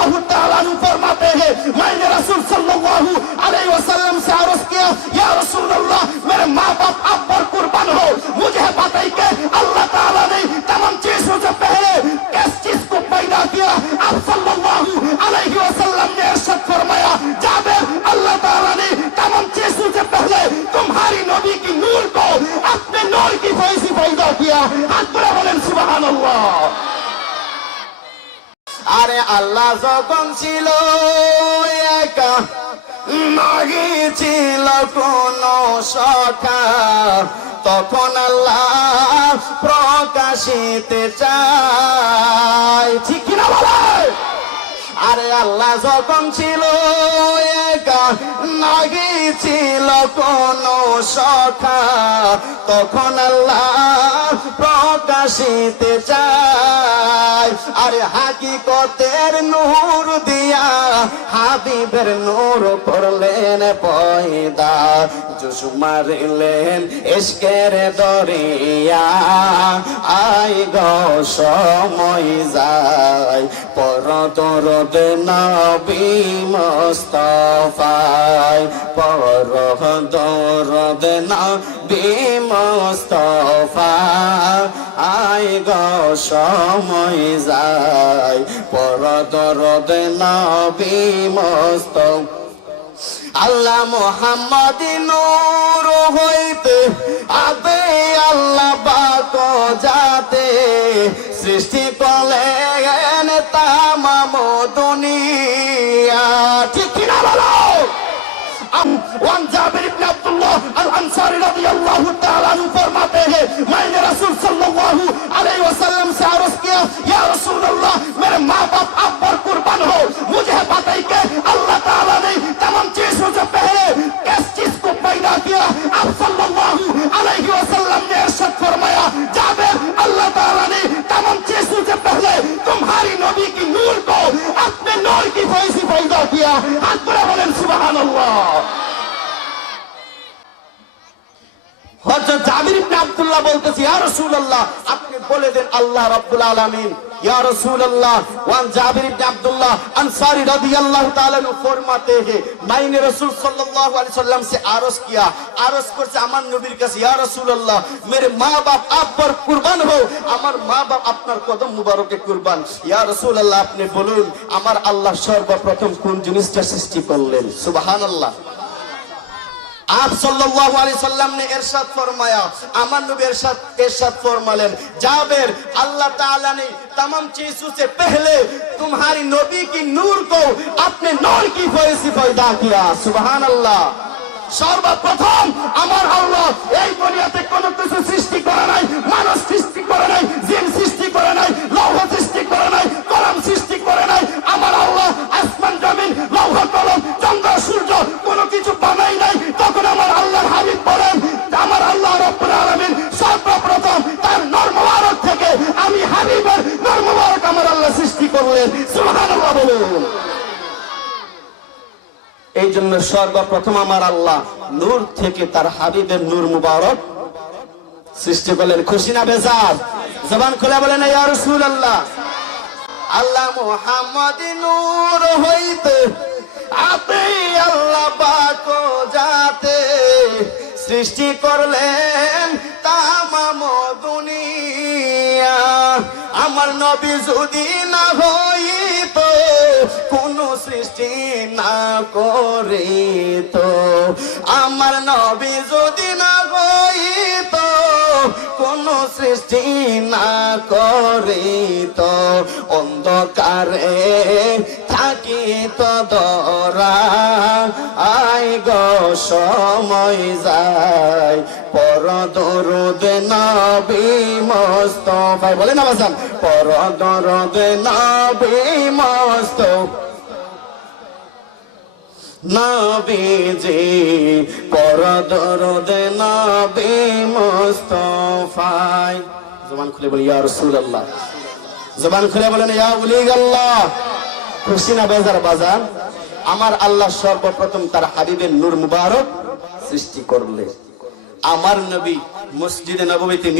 अल्लाह फरमाते हैं, मैंने रसूल सल्लल्लाहु अलैहि वसल्लम से अर्ज़ किया, या रसूल अल्लाह मेरे माँ बाप आप पर कुर्बान हो। मुझे बताइए कि अल्लाह ताला ने तमाम चीज़ों से पहले किस चीज़ को पैदा किया? आप सल्लल्लाहु अलैहि वसल्लम ने इरशाद फरमाया, जाबिर, अल्लाह ताला ने तमाम चीज़ों से पहले तुम्हारी नबी की नूर को अपने नूर की वजह से पैदा किया। हाथ बड़ा बोलें सुबहान अल्लाह। আরে আল্লাহ যখন ছিল, একা নাহি ছিল কোন সখা। তখন আল্লাহ প্রকাশিতে চায়। ঠিক কিনা বলে? আরে আল্লাহ যখন ছিল, একা নাহি ছিল কোন সখা। তখন আল্লাহ প্রকাশিতে চায় আরে হাকিকতের নূর দিয়া হাবিবের নূর করলেন পয়দা। Juice মারিলেন এসকের Dariya. আই গো সময় যায় পর দরদ নবী মুস্তফায়। পর দরদ নবী মুস্তফা আই গো সময় যায় পর দরদ নবী মুস্তফা আল্লাহ মোহাম্মদ নূর হইতে আবে আল্লাহ বাক যাতে সৃষ্টি করলেন তামাম দুনিয়া। ঠিক কিনা বলো? रदियल्लाहु फरमाते हैं, मैंने रसूल सल्लल्लाहु अलैहि वसल्लम से अर्ज़ किया, या रसूल अल्लाह मेरे माँ बाप आप पर कुर्बान हो। मुझे बताइए कि अल्लाह ताला ने तमाम चीज़ों से पहले किस चीज़ को पैदा किया। आप सल्लल्लाहु अलैहि वसल्लम ने इरशाद फरमाया, जाबिर, अल्लाह ताला ने तमाम चीज़ों से पहले तुम्हारी नबी की नूर को अपने नूर की फैसी पैदा किया। हाथ बड़ा बोलें सुबह अल्लाह আপনি আমার মা বাপ কুরবান আমার মা বাপ আপনার কদম মুবারকে কুরবান। ইয়া রাসূলুল্লাহ, আপনি বলুন, আমার আল্লাহ সর্বপ্রথম কোন জিনিসটা সৃষ্টি করলেন? সুবহানাল্লাহ। आप सल्लल्लाहु अलैहि वसल्लम ने इरशाद फरमाया अमन नबी इरशाद इरशाद फरमालेन जाबिर अल्लाह ताला ने तमाम चीजों से पहले तुम्हारी नबी की नूर को अपने नूर की वजह से पैदा किया सुबहान अल्लाह সর্বপ্রথম আমার আল্লাহ এই দুনিয়াতে কোন কিছু সৃষ্টি করে নাই মানুষ সৃষ্টি করে নাই জিন সৃষ্টি করে নাই এই জন্য সর্বপ্রথম আমার আল্লাহ নূর থেকে তার হাবিবের নূর মুবারক সৃষ্টি করলেন। খুশি না বেজার? জবান খুলে বলেন রাসূলুল্লাহ, আল্লাহ মুহাম্মদ নূর হইতে, আপনি আল্লাহ পাক যাতে সৃষ্টি করলেন তামাম দুনিয়া। আমার নবী যদি না হইত কোন সৃষ্টি না করিত। আমার নবী যদি না হইত, কোন সৃষ্টি না করিত। অন্ধকারে থাকিত দরা আই গো সময় যায়। পর দরুদ নবী মোস্তফা বলে না বাসান মোস্তফা নবীজি পর মুস্তফায়। খুলে বলি, ইয়া রাসূলুল্লাহ। জবান খুলে বলেন, ইয়া খুশি না বেজার বাজার আমার আল্লাহ সর্বপ্রথম তার হাবিবের নূর মুবারক সৃষ্টি করলে। আমার নবী মসজিদে নববীতে